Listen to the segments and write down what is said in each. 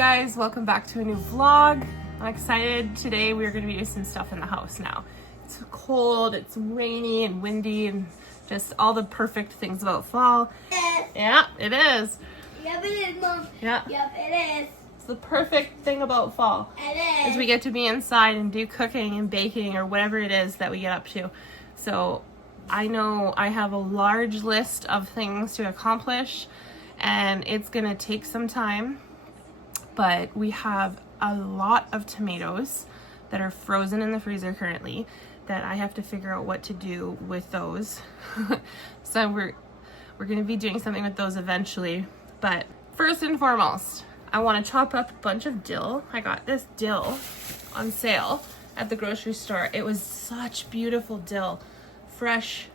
guys, welcome back to a new vlog. I'm excited. Today we're going to be doing some stuff in the house now. It's cold, it's rainy and windy and just all the perfect things about fall. Yeah, it is. Yep, it is, Mom. Yeah. Yep, it is. It's the perfect thing about fall. It is. Is we get to be inside and do cooking and baking or whatever it is that we get up to. So I know I have a large list of things to accomplish and it's going to take some time. But we have a lot of tomatoes that are frozen in the freezer currently that I have to figure out what to do with those. So we're going to be doing something with those eventually. But first and foremost, I want to chop up a bunch of dill. I got this dill on sale at the grocery store. It was such beautiful dill, fresh,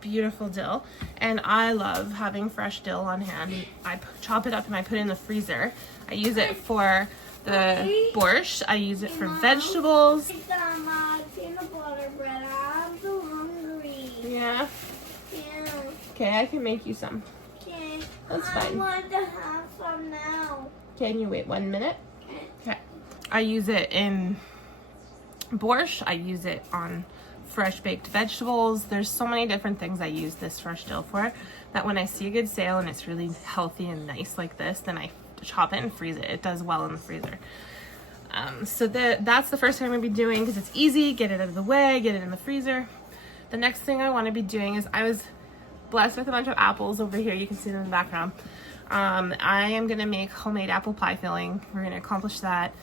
beautiful dill, and I love having fresh dill on hand. I chop it up and I put it in the freezer. I use it for the borscht. I use it for vegetables. Peanut butter bread. I'm so hungry. Yeah. Yeah. Okay, I can make you some. Okay. That's I fine. want to have some now. Can you wait 1 minute? Okay. Okay. I use it in borscht. I use it on fresh baked vegetables. There's so many different things I use this fresh dill for that when I see a good sale and it's really healthy and nice like this, then I chop it and freeze it. It does well in the freezer. So that's the first thing I'm going to be doing because it's easy. Get it out of the way, get it in the freezer. The next thing I want to be doing is I was blessed with a bunch of apples over here. You can see them in the background. I am going to make homemade apple pie filling. We're going to accomplish that.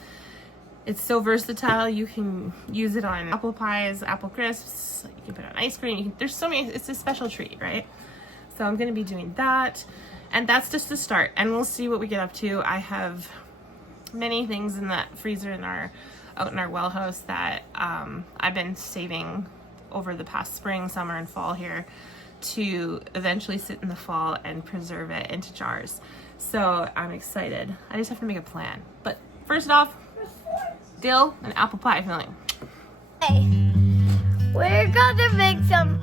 It's so versatile. You can use it on apple pies, apple crisps. You can put it on ice cream. There's so many. It's a special treat, right? So I'm going to be doing that. And that's just the start. And we'll see what we get up to. I have many things in that freezer out in our well house that I've been saving over the past spring, summer, and fall here to eventually sit in the fall and preserve it into jars. So I'm excited. I just have to make a plan. But first off, dill and apple pie filling. Hey, we're going to make some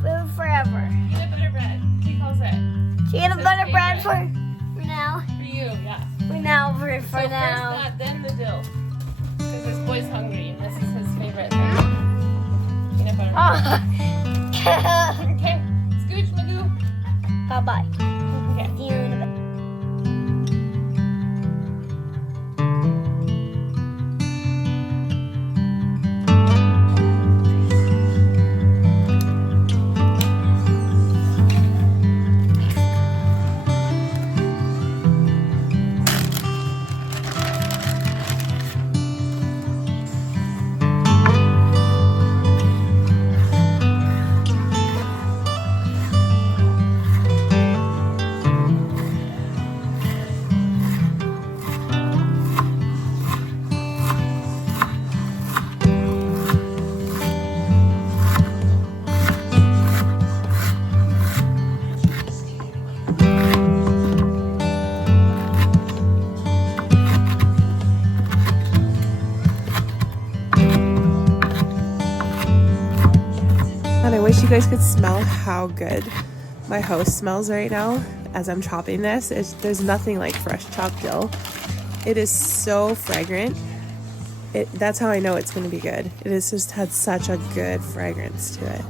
food forever. Peanut butter bread. He calls it. Peanut butter bread for now. For you, yeah. For now, for So first now. that, then the dill. Because this boy's hungry and this is his favorite thing. Peanut butter. Oh. Okay, scooch Magoo. Bye-bye. Okay. See you in a bit. And I wish you guys could smell how good my house smells right now as I'm chopping this. There's nothing like fresh chopped dill. It is so fragrant. That's how I know it's going to be good. It has just had such a good fragrance to it.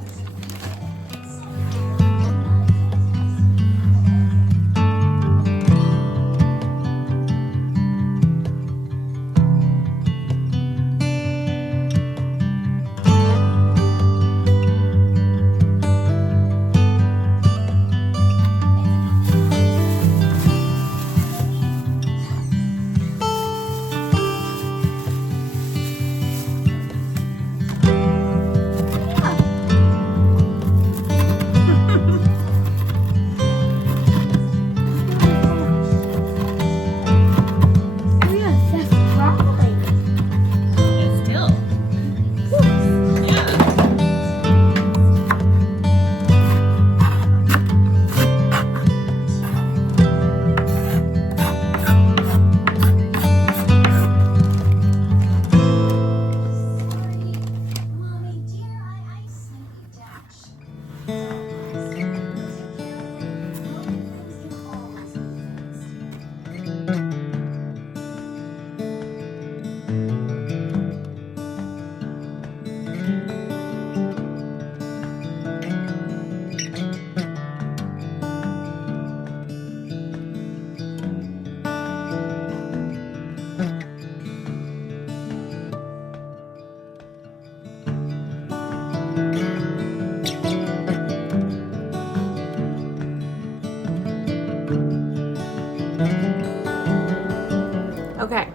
Okay,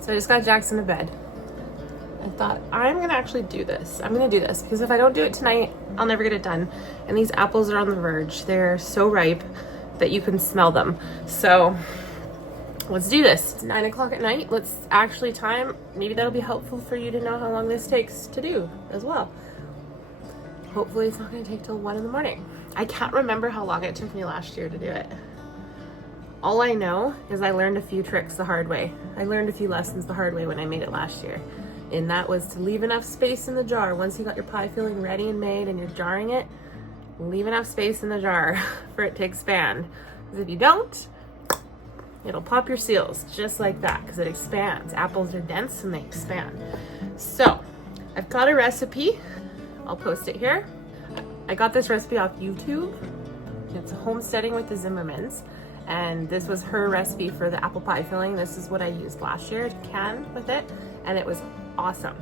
so I just got Jackson to bed. I thought I'm gonna actually do this. I'm gonna do this because if I don't do it tonight, I'll never get it done. And these apples are on the verge. They're so ripe that you can smell them. So let's do this. It's 9 o'clock at night. Let's actually time. Maybe that'll be helpful for you to know how long this takes to do as well. Hopefully it's not gonna take till 1 in the morning. I can't remember how long it took me last year to do it. All I know is I learned a few tricks the hard way. I learned a few lessons the hard way when I made it last year. And that was to leave enough space in the jar. Once you got your pie filling ready and made and you're jarring it, leave enough space in the jar for it to expand. Because if you don't, it'll pop your seals just like that because it expands. Apples are dense and they expand. So I've got a recipe. I'll post it here. I got this recipe off YouTube. It's Homesteading with the Zimmermans. And this was her recipe for the apple pie filling. This is what I used last year to can with it. And it was awesome.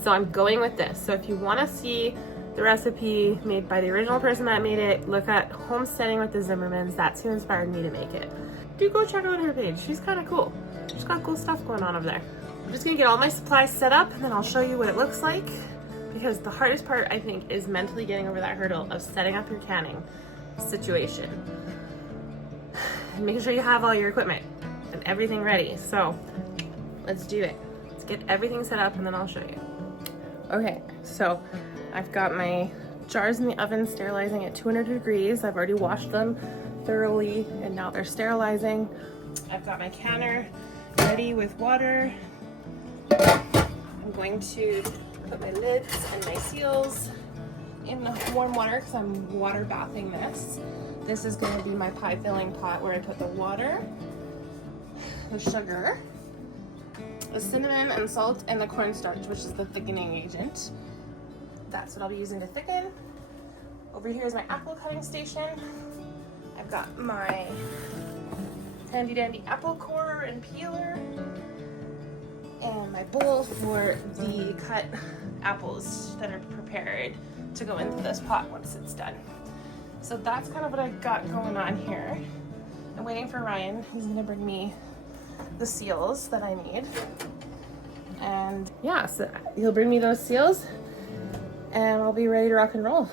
So I'm going with this. So if you want to see the recipe made by the original person that made it, look at Homesteading with the Zimmermans. That's who inspired me to make it. Do go check out her page. She's kind of cool. She's got cool stuff going on over there. I'm just gonna get all my supplies set up and then I'll show you what it looks like, because the hardest part I think is mentally getting over that hurdle of setting up your canning situation. And making sure you have all your equipment and everything ready. So let's do it. Let's get everything set up and then I'll show you. Okay, so I've got my jars in the oven sterilizing at 200 degrees. I've already washed them thoroughly and now they're sterilizing. I've got my canner ready with water. I'm going to put my lids and my seals in the warm water because I'm water bathing this. This is going to be my pie filling pot where I put the water, the sugar, the cinnamon and salt, and the cornstarch, which is the thickening agent. That's what I'll be using to thicken. Over here is my apple cutting station. I've got my handy dandy apple corer and peeler, and my bowl for the cut apples that are prepared to go into this pot once it's done. So that's kind of what I've got going on here. I'm waiting for Ryan. He's gonna bring me the seals that I need. And yeah, so he'll bring me those seals and I'll be ready to rock and roll.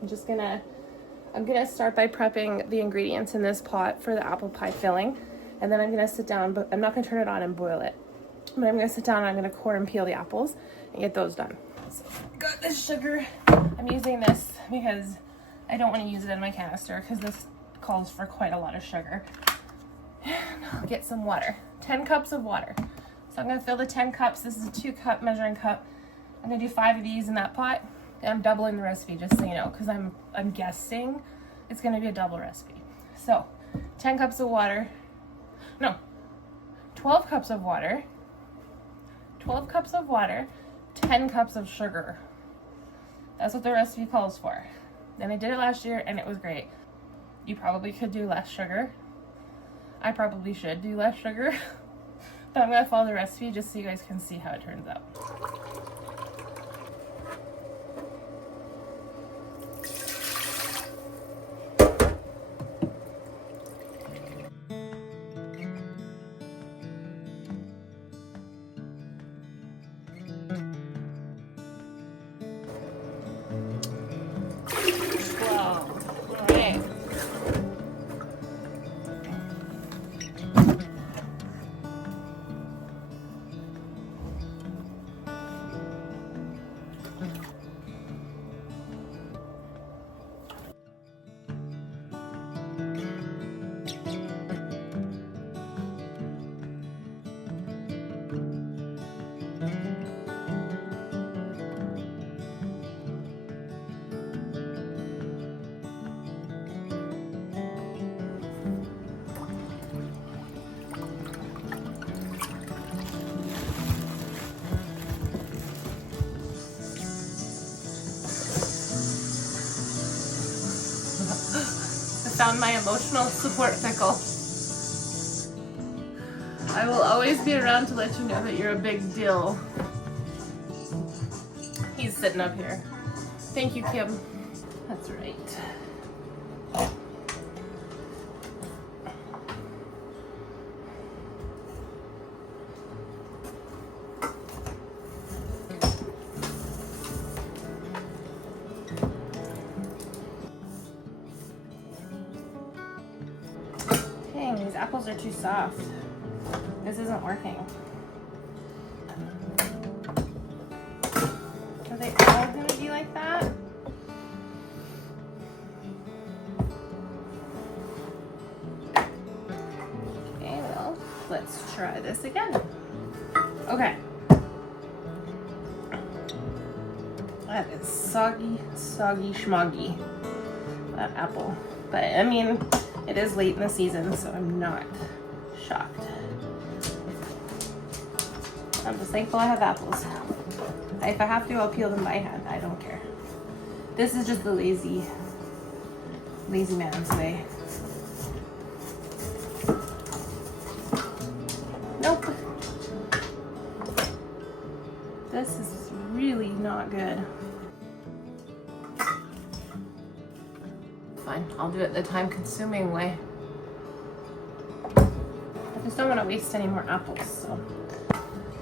I'm gonna start by prepping the ingredients in this pot for the apple pie filling. And then I'm gonna sit down, but I'm not gonna turn it on and boil it. But I'm gonna sit down and I'm gonna core and peel the apples and get those done. So got this sugar. I'm using this because I don't want to use it in my canister because this calls for quite a lot of sugar. And I'll get some water. 10 cups of water. So I'm gonna fill the 10 cups. This is a 2-cup measuring cup. I'm gonna do 5 of these in that pot. And I'm doubling the recipe just so you know, because I'm guessing it's gonna be a double recipe. So 10 cups of water. No, 12 cups of water. 12 cups of water, 10 cups of sugar. That's what the recipe calls for. And I did it last year and it was great. You probably could do less sugar. I probably should do less sugar. But I'm gonna follow the recipe just so you guys can see how it turns out. Found my emotional support pickle. I will always be around to let you know that you're a big deal. He's sitting up here. Thank you, Kim. That's right. apples are too soft. This isn't working. Are they all gonna be like that? Okay, well, let's try this again. Okay. That is soggy schmoggy, that apple. But I mean, it is late in the season, so I'm not shocked. I'm just thankful I have apples. If I have to, I'll peel them by hand. I don't care. This is just the lazy man's way. Nope. This is really not good. Fine, I'll do it the time-consuming way. I just don't want to waste any more apples, so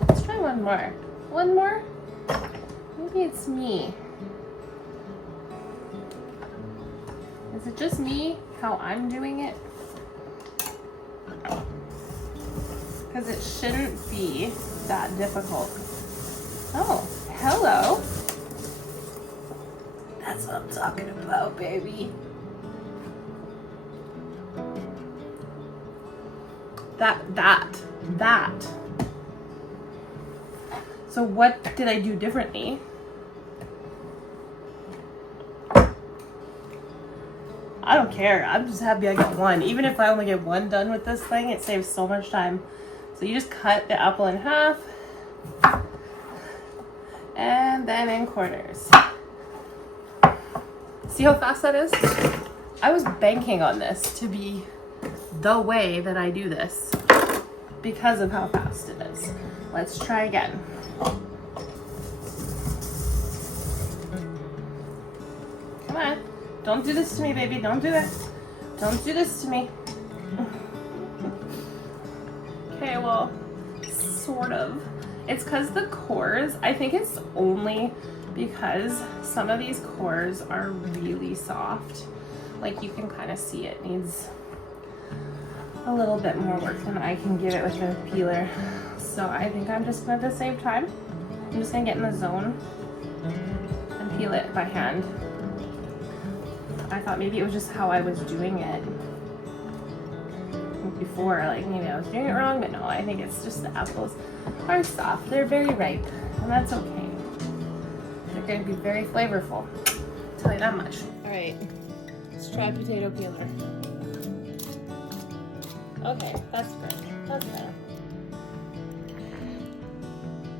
let's try one more. One more? Maybe it's me. Is it just me how I'm doing it? Because it shouldn't be that difficult. Oh, hello. That's what I'm talking about, baby. That. So what did I do differently? I don't care. I'm just happy I got one. Even if I only get one done with this thing, it saves so much time. So you just cut the apple in half and then in quarters. See how fast that is? I was banking on this to be the way that I do this because of how fast it is. Let's try again. Come on. Don't do this to me, baby. Don't do it. Don't do this to me. Okay, well, sort of. It's because the cores, I think it's only because some of these cores are really soft. Like you can kind of see it needs a little bit more work than I can give it with the peeler. So I think I'm just gonna, to save time, I'm just gonna get in the zone and peel it by hand. I thought maybe it was just how I was doing it before, like maybe I was doing it wrong, but no, I think it's just the apples are soft. They're very ripe, and that's okay. They're going to be very flavorful. I'll tell you that much. All right, let's try potato peeler. Okay, that's good. That's better.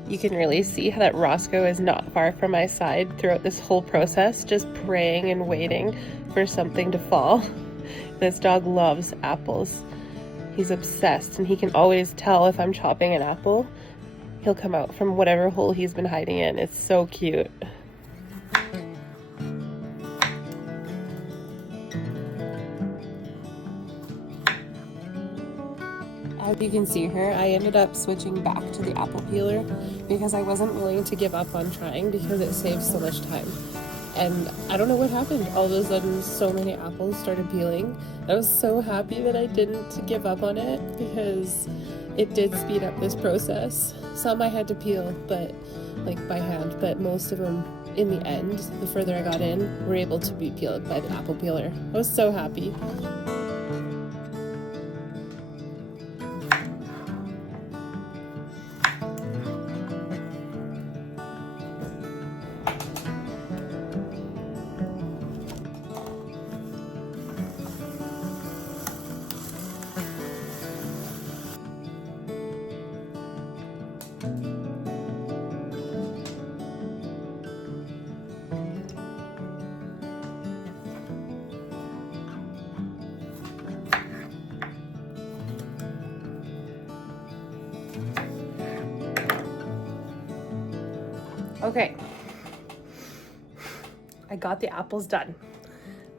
You can really see how that Roscoe is not far from my side throughout this whole process, just praying and waiting for something to fall. This dog loves apples. He's obsessed, and he can always tell if I'm chopping an apple. He'll come out from whatever hole he's been hiding in. It's so cute. As you can see her, I ended up switching back to the apple peeler because I wasn't willing to give up on trying because it saves so much time. And I don't know what happened. All of a sudden, so many apples started peeling. I was so happy that I didn't give up on it because it did speed up this process. Some I had to peel, but like by hand, but most of them in the end, the further I got in, were able to be peeled by the apple peeler. I was so happy. Okay, I got the apples done,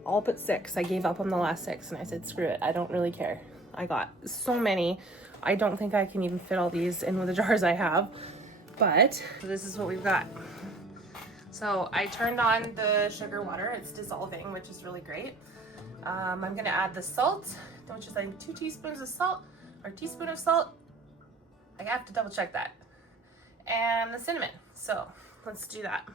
all but 6. I gave up on the last 6 and I said, screw it, I don't really care. I got so many. I don't think I can even fit all these in with the jars I have, but this is what we've got. So I turned on the sugar water, it's dissolving, which is really great. I'm gonna add the salt, which is like 2 teaspoons of salt, or a teaspoon of salt. I have to double check that. And the cinnamon. So let's do that.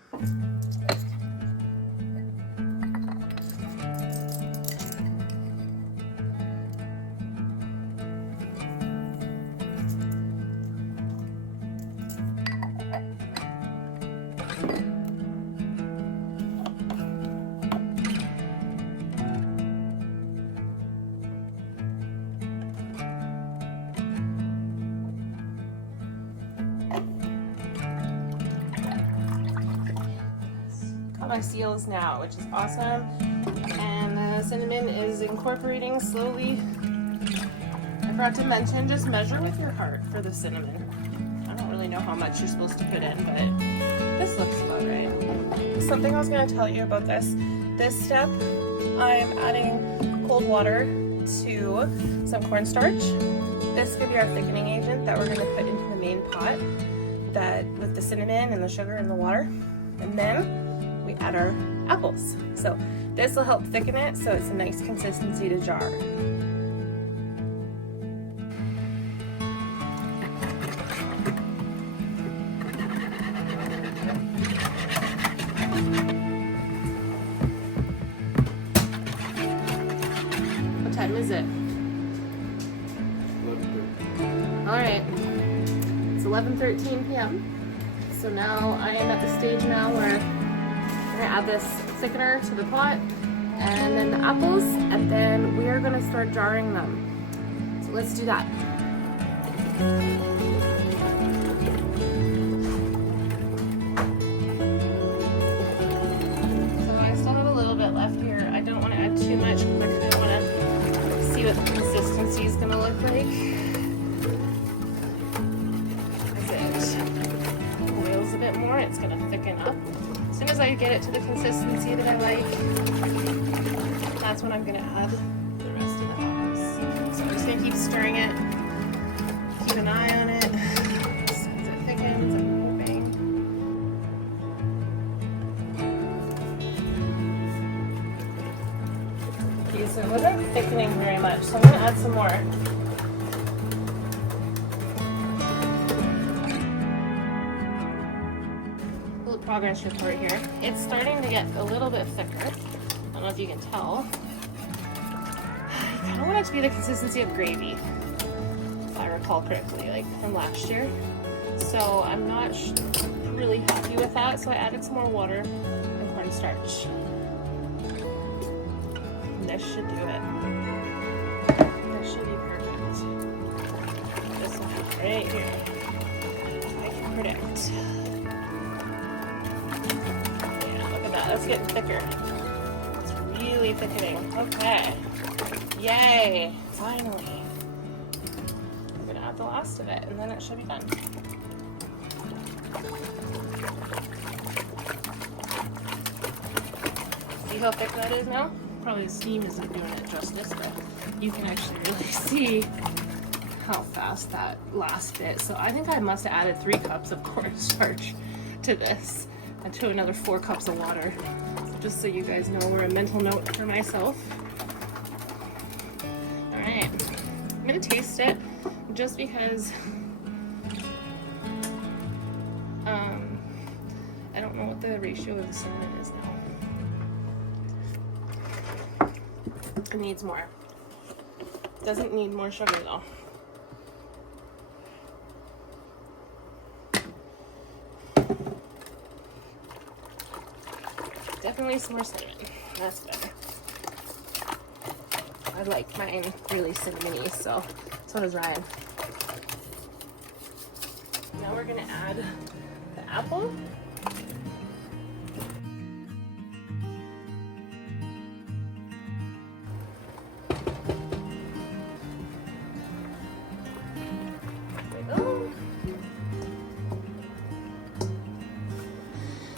My seals now, which is awesome, and the cinnamon is incorporating slowly. I forgot to mention, just measure with your heart for the cinnamon. I don't really know how much you're supposed to put in, but this looks about right. Something I was going to tell you about this step, I'm adding cold water to some cornstarch. This could be our thickening agent that we're going to put into the main pot, that with the cinnamon and the sugar and the water, and then we add our apples. So this will help thicken it so it's a nice consistency to jar. What time is it? 11:30. All right, it's 11:13 p.m. So now I am at the stage now where we're gonna add this thickener to the pot and then the apples, and then we are gonna start jarring them. So let's do that. So I still have a little bit left here. I don't want to add too much because I kind of want to see what the consistency is gonna look like. As it boils a bit more, it's gonna thicken up. As soon as I get it to the consistency that I like, that's when I'm going to add the rest of the apples. So I'm just going to keep stirring it, keep an eye on it. As it thickens, I'm moving. Okay, so it wasn't thickening very much, so I'm going to add some more. Progress report here. It's starting to get a little bit thicker. I don't know if you can tell. I kind of want it to be the consistency of gravy, if I recall correctly, like from last year. So I'm not really happy with that, so I added some more water and cornstarch. And this should do it. This should be perfect. This one right here. I can predict. That's getting thicker. It's really thickening. Okay. Yay. Finally. I'm going to add the last of it, and then it should be done. See how thick that is now? Probably the steam isn't doing it justice, but you can actually really see how fast that last bit. So I think I must have added 3 cups of cornstarch to this. And to another 4 cups of water. So just so you guys know, we're a mental note for myself. All right, I'm gonna taste it just because I don't know what the ratio of the cinnamon is now. It needs more. Doesn't need more sugar though. Definitely some more cinnamon. That's better. I like mine really cinnamony, so does Ryan. Now we're gonna add the apple.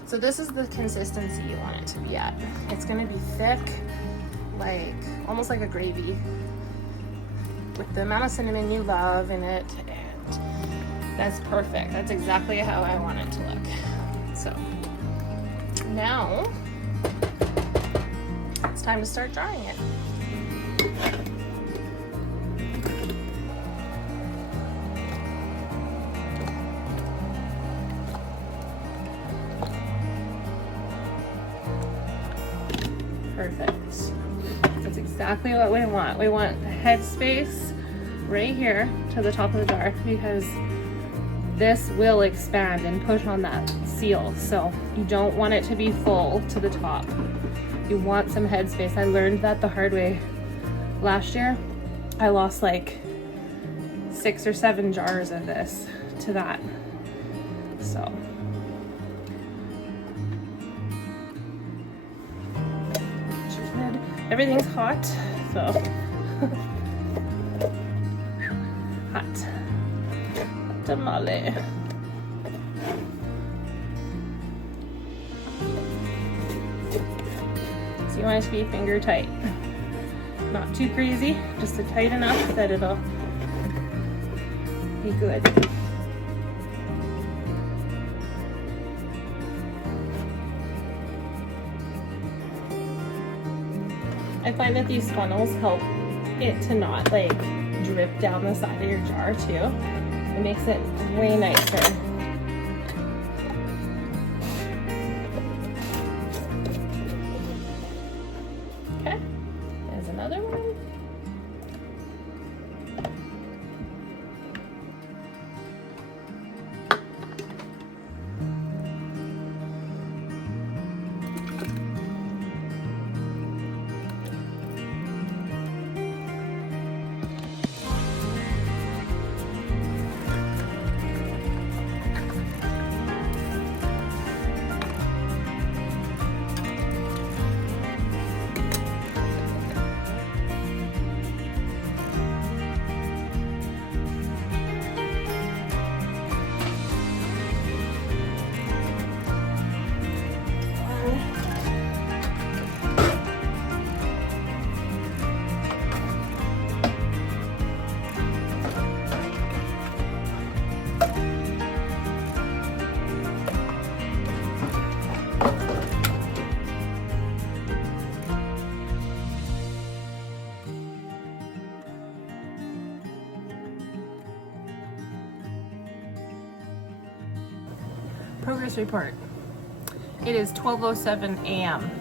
So this is the consistency you want it to be at. It's gonna be thick, like almost like a gravy, with the amount of cinnamon you love in it, and that's perfect. That's exactly how I want it to look. So now it's time to start drying it. perfect. That's exactly what we want. We want the headspace right here to the top of the jar, because this will expand and push on that seal. So you don't want it to be full to the top. You want some headspace. I learned that the hard way last year. I lost like 6 or 7 jars of this to that. So everything's hot, so hot tamale. So you want it to be finger tight, not too crazy, just tight enough that it'll be good. I find that these funnels help it to not like drip down the side of your jar too. It makes it way nicer. Okay, there's another one. Progress report. It is 12:07 a.m.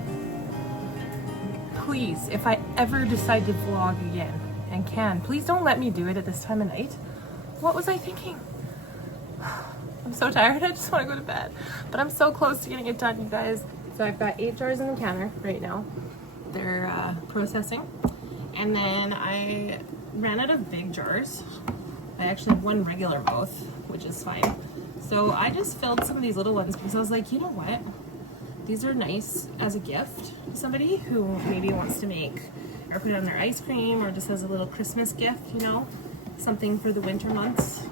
Please, if I ever decide to vlog again and can, please don't let me do it at this time of night. What was I thinking? I'm so tired, I just want to go to bed. But I'm so close to getting it done, you guys. So I've got 8 jars in the counter right now. They're processing. And then I ran out of big jars. I actually have 1 regular mouth, which is fine. So I just filled some of these little ones because I was like, you know what? These are nice as a gift to somebody who maybe wants to make or put it on their ice cream, or just as a little Christmas gift, you know, something for the winter months.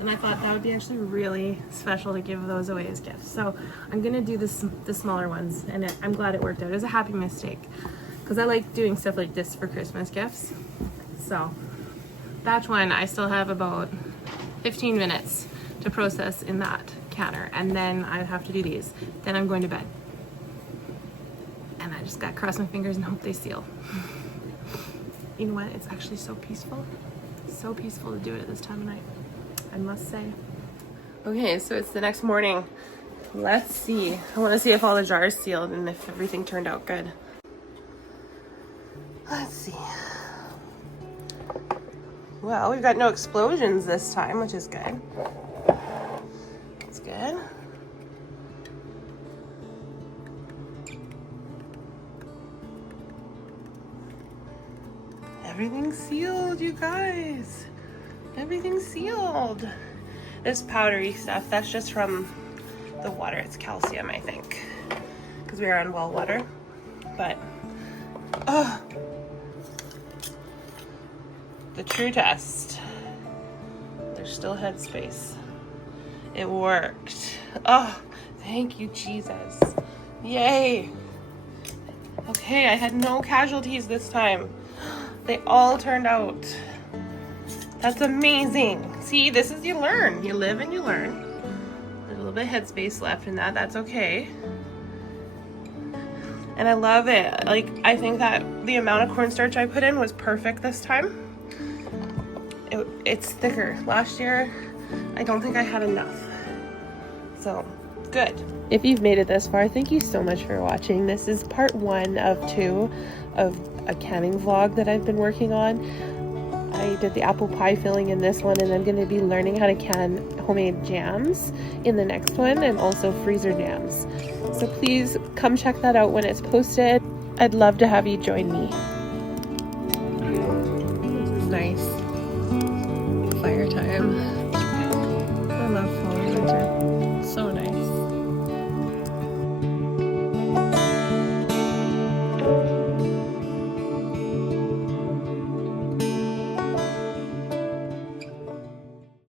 And I thought that would be actually really special to give those away as gifts. So I'm gonna do the smaller ones, and I'm glad it worked out. It was a happy mistake because I like doing stuff like this for Christmas gifts. So batch 1, I still have about 15 minutes to process in that canner, and then I have to do these. Then I'm going to bed. And I just gotta cross my fingers and hope they seal. You know what? It's actually so peaceful. So peaceful to do it at this time of night, I must say. Okay, so it's the next morning. Let's see. I want to see if all the jars sealed and if everything turned out good. Let's see. Well, we've got no explosions this time, which is good. It's good. Everything's sealed, you guys. Everything's sealed. This powdery stuff, that's just from the water. It's calcium, I think, because we are on well water. But, the true test. There's still headspace. It worked. Oh, thank you, Jesus. Yay. Okay, I had no casualties this time. They all turned out. That's amazing. See, this is, you learn. You live and you learn. There's a little bit of headspace left in that. That's okay. And I love it. Like, I think that the amount of cornstarch I put in was perfect this time. It's thicker. Last year, I don't think I had enough. So good. If you've made it this far, thank you so much for watching. This is part 1 of 2 of a canning vlog that I've been working on. I did the apple pie filling in this one, and I'm going to be learning how to can homemade jams in the next one, and also freezer jams. So please come check that out when it's posted. I'd love to have you join me.